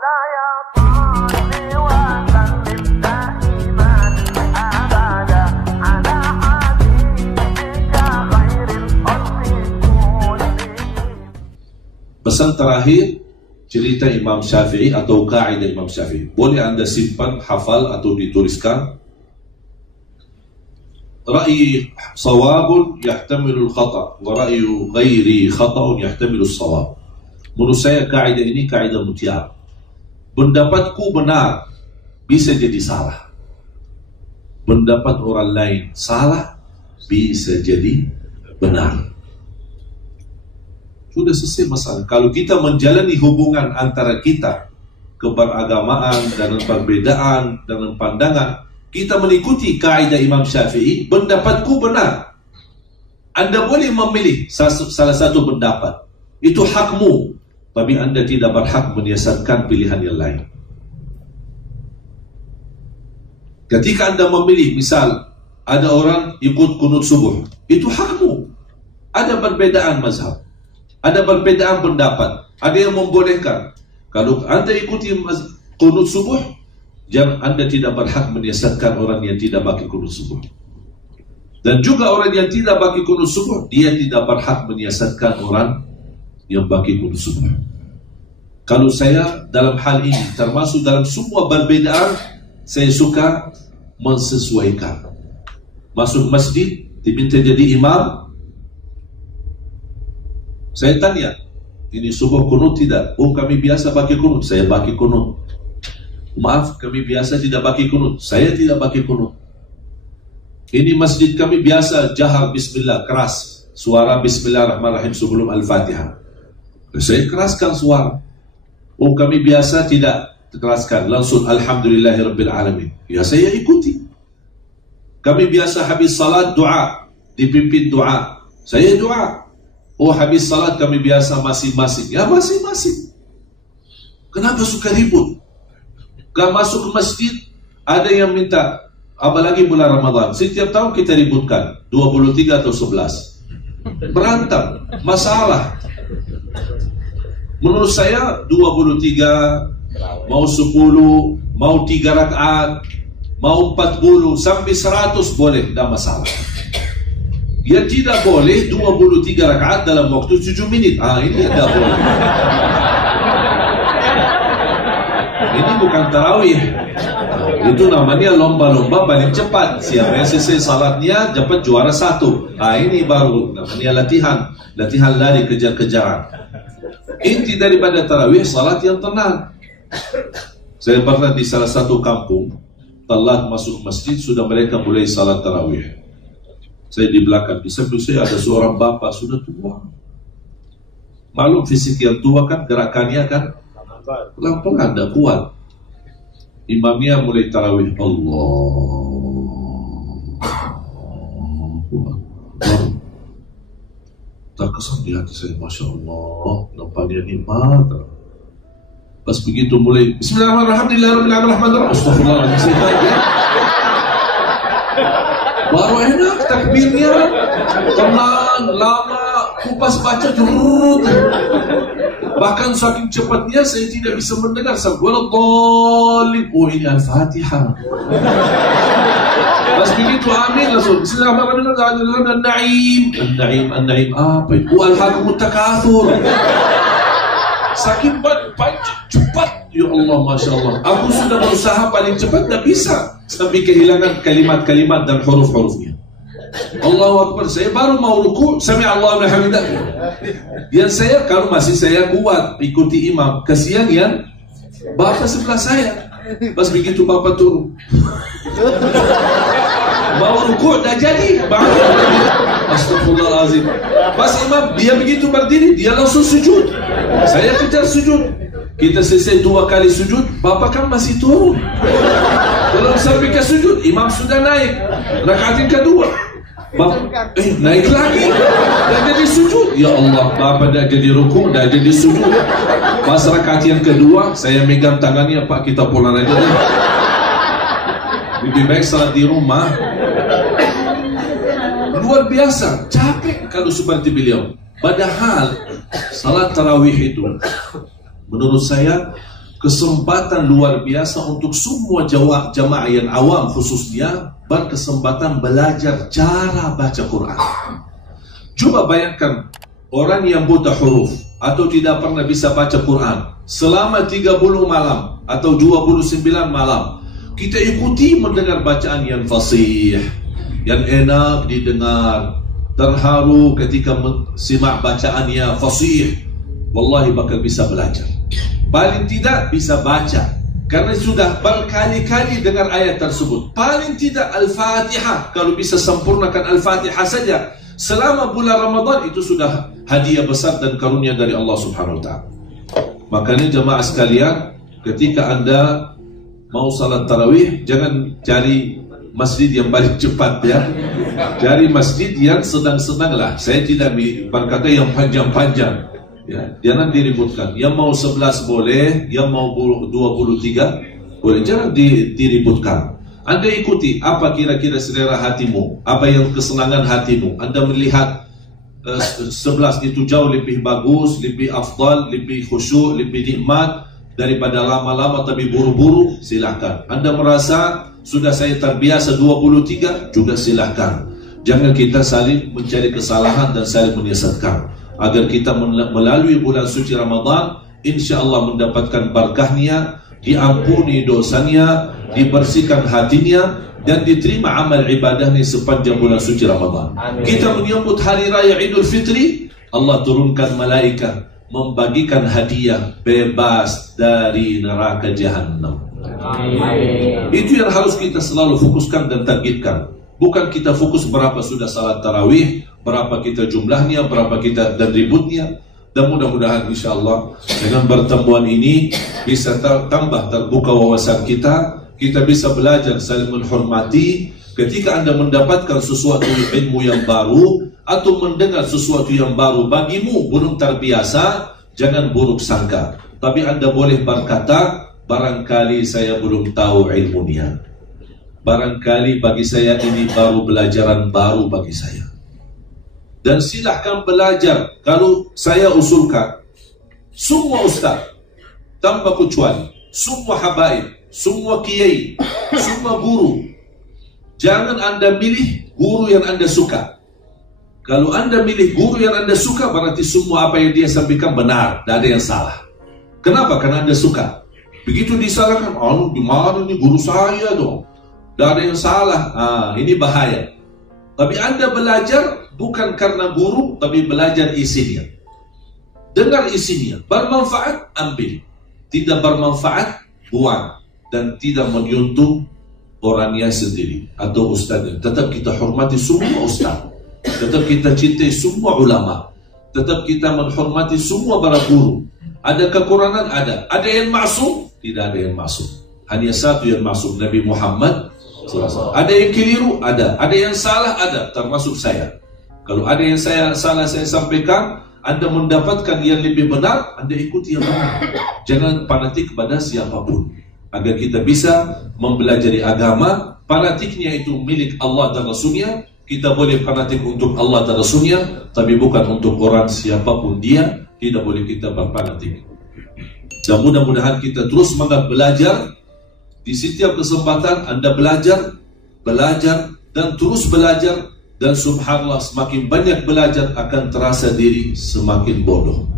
Pesan terakhir, cerita Imam Syafi'i atau kaidah Imam Syafi'i. Boleh anda simpan, hafal atau dituliskan. Ra'yi sawabun yahtamilul khata' wa ra'yu ghairi khata'un yahtamilul sawab. Menurut saya kaidah ini kaidah mutiara. Pendapatku benar bisa jadi salah. Pendapat orang lain salah bisa jadi benar. Sudah selesai masalah. Kalau kita menjalani hubungan antara kita, keberagamaan dan perbedaan dalam pandangan, kita mengikuti kaidah Imam Syafi'i, pendapatku benar. Anda boleh memilih salah satu pendapat. Itu hakmu. Tapi anda tidak berhak menyiasatkan pilihan yang lain. Ketika anda memilih, misal ada orang ikut kunut subuh, itu hakmu. Ada perbedaan mazhab, ada perbedaan pendapat, ada yang membolehkan. Kalau anda ikuti kunut subuh, jangan, anda tidak berhak menyiasatkan orang yang tidak pakai kunut subuh. Dan juga orang yang tidak pakai kunut subuh, dia tidak berhak menyiasatkan orang yang pakai kunut subuh. Kalau saya dalam hal ini, termasuk dalam semua perbedaan, saya suka mensesuaikan. Masuk masjid, diminta jadi imam, saya tanya, ini subuh kunut tidak? Oh, kami biasa pakai kunut, saya pakai kunut. Maaf, kami biasa tidak pakai kunut, saya tidak pakai kunut. Ini masjid kami biasa jahar bismillah, keras suara bismillahirrahmanirrahim sebelum al-fatihah, saya keraskan suara. Oh, kami biasa tidak keraskan, langsung alhamdulillahirabbil alamin, ya saya ikuti. Kami biasa habis salat doa, dipimpin doa, saya doa. Oh, habis salat kami biasa masing-masing, ya masing-masing. Kenapa suka ribut? Kalau masuk ke masjid, ada yang minta, apalagi bulan Ramadan, setiap tahun kita ributkan 23 atau 11, berantem, masalah. Menurut saya 23, mau 10, mau 3 rakaat, mau 40, sampai 100 boleh, tidak masalah. Yang tidak boleh 23 rakaat dalam waktu 7 menit. Ini tidak boleh. Ini bukan tarawih. Itu namanya lomba-lomba paling cepat. Siapa yang selesai salatnya dapat juara 1. Ini baru namanya latihan. Latihan lari kejar-kejaran. Inti daripada tarawih salat yang tenang. Saya pernah di salah satu kampung, telat masuk masjid, sudah mereka mulai salat tarawih. Saya di belakang, di samping saya ada seorang bapak sudah tua. Maklum fisik yang tua kan, gerakannya kan pelan-pelan, tidak kuat. Imamnya mulai tarawih, Allah. Terkesan di hati saya, Masya Allah, nampaknya nikmat. Pas begitu mulai Bismillahirrahmanirrahim, Astagfirullahaladzim, baru enak takbirnya, tenang, lama, kupas baca jurut. Bahkan saking cepatnya saya tidak bisa mendengar Waladhdallin. Oh, ini Al-Fatihah. Pas begitu amin langsung Bismillahirrahmanirrahim, An-Na'im apa itu? Al-Hakumut Takatsur. Saking cepat, ya Allah, Masya Allah. Aku sudah berusaha paling cepat, tidak bisa, sampai kehilangan kalimat-kalimat dan huruf-hurufnya. Allahu Akbar, saya baru mau ruku, Sami Allahu liman hamidah. Yang saya, kalau masih saya kuat ikuti imam, kasihan yang bapak sebelah saya. Pas begitu bapak turun, mau ruku dah jadi, Astagfirullahaladzim. Pas imam dia begitu berdiri, dia langsung sujud, saya kejar sujud. Kita selesai 2 kali sujud, bapak kan masih turun. Belum sampai ke sujud, imam sudah naik rakaat yang kedua. Naik lagi, dah jadi sujud. Ya Allah, bapak dah jadi ruku, dah jadi sujud. Pas rakaat yang kedua, saya megang tangannya, Pak, kita pulang aja deh. Lebih baik salat di rumah. Luar biasa, capek kalau seperti beliau. Padahal salat tarawih itu, menurut saya kesempatan luar biasa untuk semua jamaah yang awam khususnya berkesempatan belajar cara baca Quran. Coba bayangkan orang yang buta huruf atau tidak pernah bisa baca Quran selama 30 malam atau 29 malam. Kita ikuti mendengar bacaan yang fasih, yang enak didengar, terharu ketika simak bacaannya fasih. Wallahi bakal bisa belajar. Paling tidak bisa baca, karena sudah berkali-kali dengar ayat tersebut. Paling tidak Al-Fatihah, kalau bisa sempurnakan Al-Fatihah saja selama bulan Ramadan, itu sudah hadiah besar dan karunia dari Allah Subhanahu wa ta'ala. Makanya jemaah sekalian, ketika Anda mau salat tarawih, jangan cari masjid yang paling cepat ya. Cari masjid yang sedang-sedang lah. Saya tidak berkata yang panjang-panjang ya. Jangan diributkan. Yang mau 11 boleh, yang mau 23 boleh. Jangan diributkan. Anda ikuti apa kira-kira selera hatimu, apa yang kesenangan hatimu. Anda melihat 11 itu jauh lebih bagus, lebih afdal, lebih khusyuk, lebih nikmat daripada lama-lama tapi buru-buru, silahkan. Anda merasa sudah saya terbiasa 23, juga silahkan. Jangan kita saling mencari kesalahan dan saling menyesatkan, agar kita melalui bulan suci Ramadan insya Allah mendapatkan barakahnya, diampuni dosanya, dibersihkan hatinya, dan diterima amal ibadahnya sepanjang bulan suci Ramadan. Kita menyambut hari raya Idul Fitri, Allah turunkan malaikat membagikan hadiah bebas dari neraka jahanam. Itu yang harus kita selalu fokuskan dan targetkan. Bukan kita fokus berapa sudah salat tarawih, berapa kita jumlahnya, berapa kita dan ributnya. Dan mudah-mudahan insyaAllah dengan pertemuan ini bisa tambah terbuka wawasan kita. Kita bisa belajar saling menghormati. Ketika Anda mendapatkan sesuatu ilmu yang baru atau mendengar sesuatu yang baru bagimu belum terbiasa, jangan buruk sangka. Tapi Anda boleh berkata, barangkali saya belum tahu ilmunya, barangkali bagi saya ini baru pelajaran baru bagi saya. Dan silahkan belajar. Kalau saya usulkan, semua ustaz tanpa kecuali, semua habaib, semua kiai, semua guru, jangan Anda milih guru yang Anda suka. Kalau Anda milih guru yang Anda suka, berarti semua apa yang dia sampaikan benar, tidak ada yang salah. Kenapa? Karena Anda suka. Begitu disalahkan, gimana ini guru saya dong, tidak ada yang salah. Ini bahaya. Tapi Anda belajar bukan karena guru, tapi belajar isinya. Dengar isinya, bermanfaat, ambil. Tidak bermanfaat, buang. Dan tidak menyuntung orangnya sendiri atau ustaznya. Tetap kita hormati semua ustaz, tetap kita cintai semua ulama, tetap kita menghormati semua para guru. Ada kekurangan? Ada yang maksum? Tidak ada yang maksum. Hanya satu yang maksum, Nabi Muhammad SAW. Ada yang keliru? Ada yang salah? Ada, termasuk saya. Kalau ada yang salah saya sampaikan, Anda mendapatkan yang lebih benar, Anda ikuti yang benar. Jangan fanatik pada siapapun. Agar kita bisa mempelajari agama, fanatiknya itu milik Allah dan Rasulnya. Kita boleh fanatik untuk Allah dan Rasulnya, tapi bukan untuk orang siapapun dia. Tidak boleh kita berfanatik. Dan mudah-mudahan kita terus semangat belajar. Di setiap kesempatan Anda belajar, dan terus belajar. Dan subhanallah, semakin banyak belajar akan terasa diri semakin bodoh.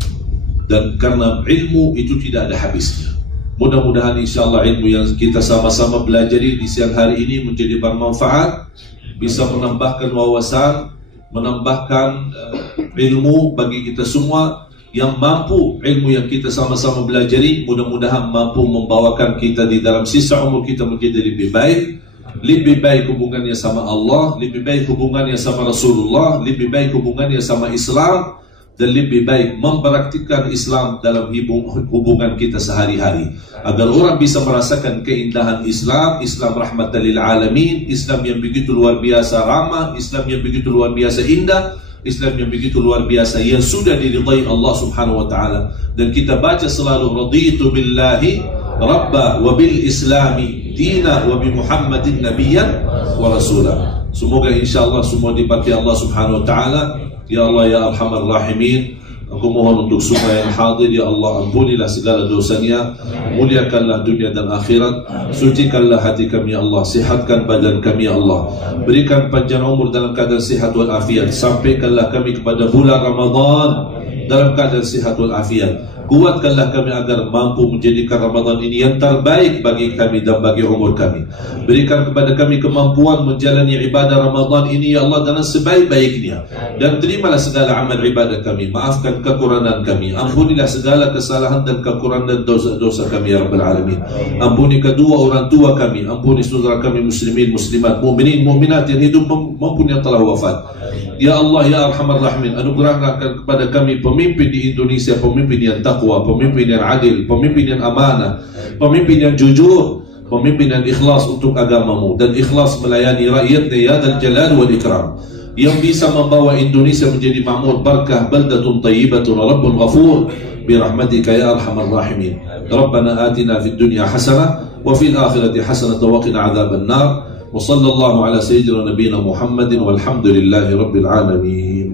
Dan karena ilmu itu tidak ada habisnya. Mudah-mudahan insyaAllah ilmu yang kita sama-sama belajari di siang hari ini menjadi bermanfaat, bisa menambahkan wawasan, menambahkan ilmu bagi kita semua. Yang mampu ilmu yang kita sama-sama belajari, mudah-mudahan mampu membawakan kita di dalam sisa umur kita menjadi lebih baik hubungannya sama Allah, lebih baik hubungannya sama Rasulullah, lebih baik hubungannya sama Islam, dan lebih baik mempraktikkan Islam dalam hubungan kita sehari-hari, agar orang bisa merasakan keindahan Islam, Islam rahmatan lil alamin, Islam yang begitu luar biasa ramah, Islam yang begitu luar biasa indah, Islam yang begitu luar biasa yang sudah diridai Allah Subhanahu wa taala. Dan kita baca selalu, raditu billahi rabba wa bil islami dina wa bi Muhammadin nabiyyan wa rasulah. Semoga insyaallah semua dipakai Allah Subhanahu wa taala. Ya Allah ya Arhamar Rahimin, Aku mohon untuk semua yang hadir, ya Allah, ampunilah segala dosanya, muliakanlah dunia dan akhirat, sucikanlah hati kami, ya Allah, sihatkan badan kami, ya Allah, berikan panjang umur dalam keadaan sihat wal afiat, sampaikanlah kami kepada bulan Ramadan dalam keadaan sihat wal afiat, kuatkanlah kami agar mampu menjadikan Ramadan ini yang terbaik bagi kami dan bagi umur kami. Berikan kepada kami kemampuan menjalani ibadah Ramadan ini, ya Allah, dengan sebaik-baiknya. Dan terimalah segala amal ibadah kami. Maafkan kekurangan kami. Ampunilah segala kesalahan dan kekurangan dan dosa-dosa kami, ya Rabbal Alamin. Ampuni kedua orang tua kami. Ampuni saudara kami muslimin, muslimat, mu'minin, mu'minat yang hidup maupun yang telah wafat. Ya Allah, ya Arhamar Rahimin, anugerahkan kepada kami pemimpin di Indonesia, pemimpin yang taqwa, pemimpin yang adil, pemimpin yang amanah, pemimpin yang jujur, pemimpin yang ikhlas untuk agamamu dan ikhlas melayani rakyatnya, ya Dzal Jalal wal Ikram, yang bisa membawa Indonesia menjadi makmur, barakah, baldatun tayyibatun, rabbun ghafur, birahmatika ya Arhamar Rahimin. Rabbana atina fid dunya hasanah wa fil akhirati hasanah wa qina adzaban nar. وصلى الله على سيدنا نبينا محمد والحمد لله رب العالمين.